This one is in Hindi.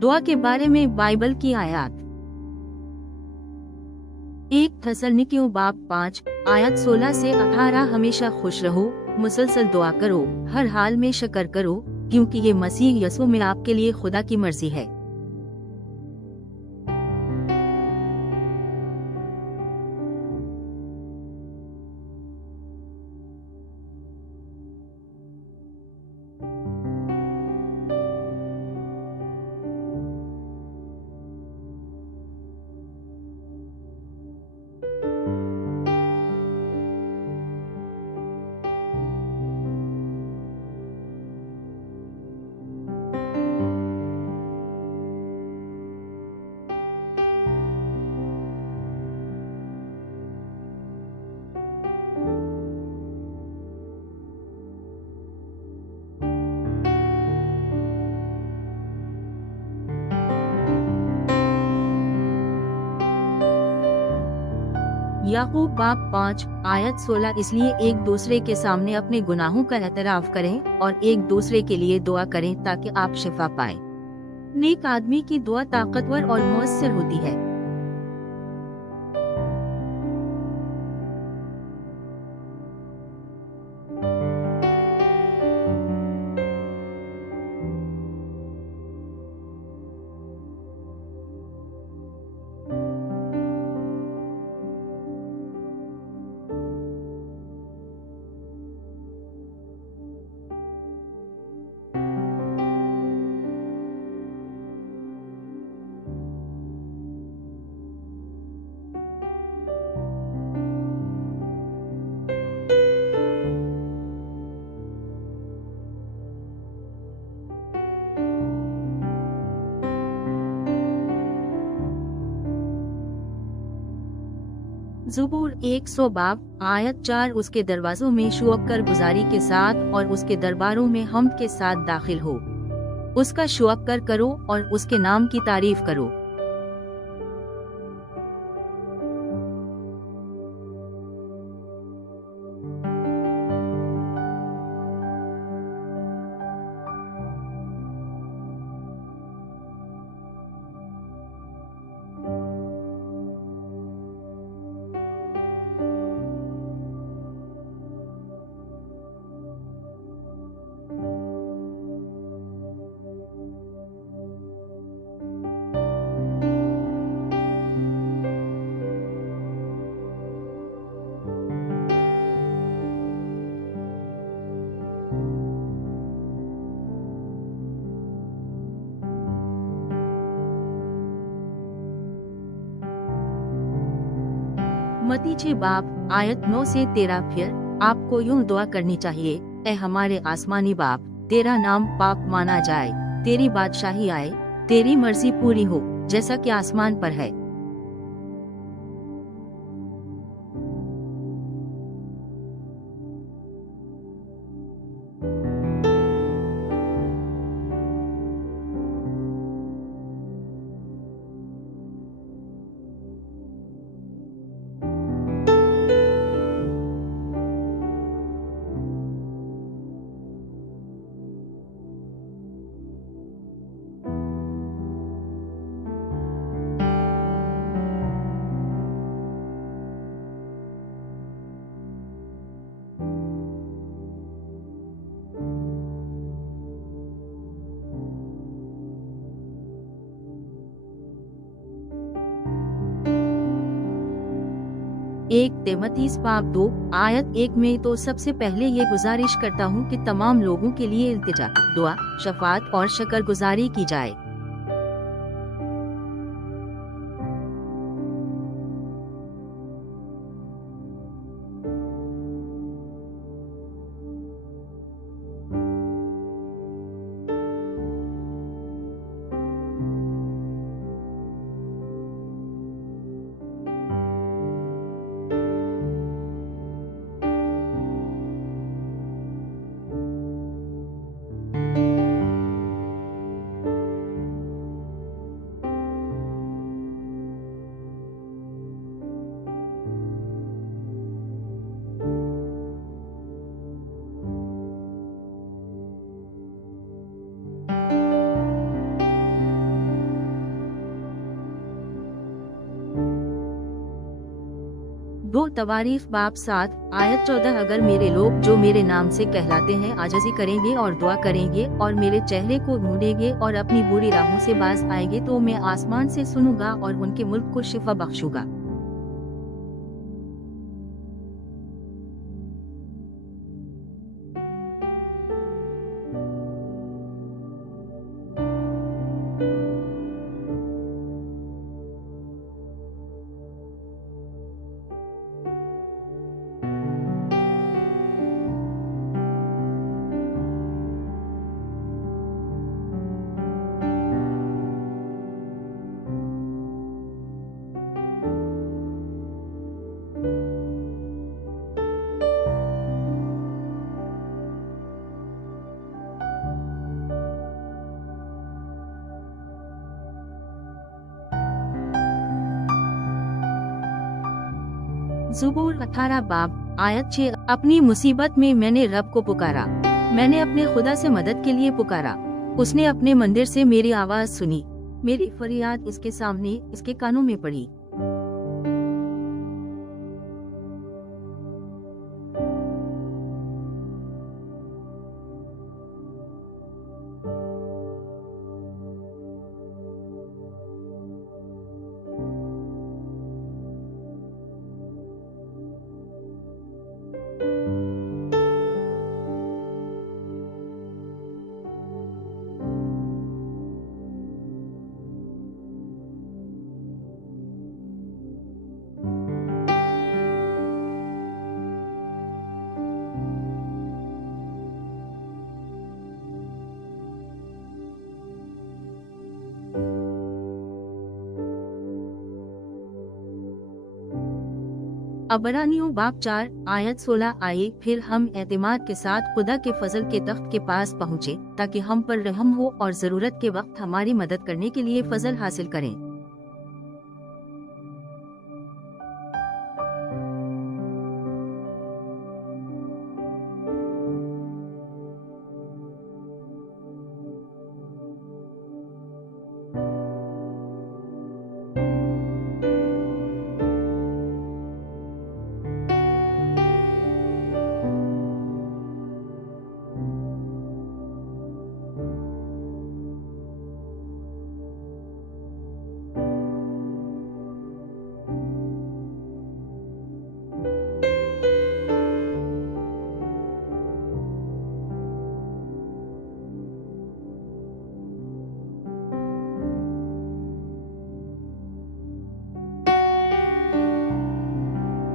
दुआ के बारे में बाइबल की आयत। 1 थस्सलुनीकियों बाब 5 आयत 16 से 18। हमेशा खुश रहो, मुसलसल दुआ करो, हर हाल में शुक्र करो, क्योंकि ये मसीह यीशु में आपके लिए खुदा की मर्जी है। याकूब बाब 5 आयत 16। इसलिए एक दूसरे के सामने अपने गुनाहों का एतराफ करें और एक दूसरे के लिए दुआ करें ताकि आप शिफा पाएं। नेक आदमी की दुआ ताकतवर और मुअस्सिर होती है। ज़ुबूर 100 बाब आयत 4। उसके दरवाजों में शुक्र गुजारी के साथ और उसके दरबारों में हम्द के साथ दाखिल हो। उसका शुक्र करो और उसके नाम की तारीफ करो। मत्ती 6 बाब आयत 9 से 13। फिर आपको यूं दुआ करनी चाहिए, ऐ हमारे आसमानी बाप, तेरा नाम पाक माना जाए, तेरी बादशाही आए, तेरी मर्जी पूरी हो जैसा कि आसमान पर है। एक तिमोथी बाब 2 आयत 1 में तो सबसे पहले ये गुजारिश करता हूँ कि तमाम लोगों के लिए इल्तिजा, दुआ, शफात और शुक्रगुजारी की जाए। दो तवारीफ बाब 7 आयत 14 अगर मेरे लोग जो मेरे नाम से कहलाते हैं आजिज़ी करेंगे और दुआ करेंगे और मेरे चेहरे को ढूंढेंगे और अपनी बुरी राहों से बाज आएंगे तो मैं आसमान से सुनूंगा और उनके मुल्क को शिफा बख्शूंगा। ज़ुबूर 18 बाब आयत 6 अपनी मुसीबत में मैंने रब को पुकारा, मैंने अपने खुदा से मदद के लिए पुकारा। उसने अपने मंदिर से मेरी आवाज सुनी, मेरी फरियाद इसके सामने इसके कानों में पड़ी। अबरानियों बाब 4 आयत 16 आए फिर हम एतमाद के साथ खुदा के फजल के तख्त के पास पहुँचे ताकि हम पर रहम हो और जरूरत के वक्त हमारी मदद करने के लिए फजल हासिल करें।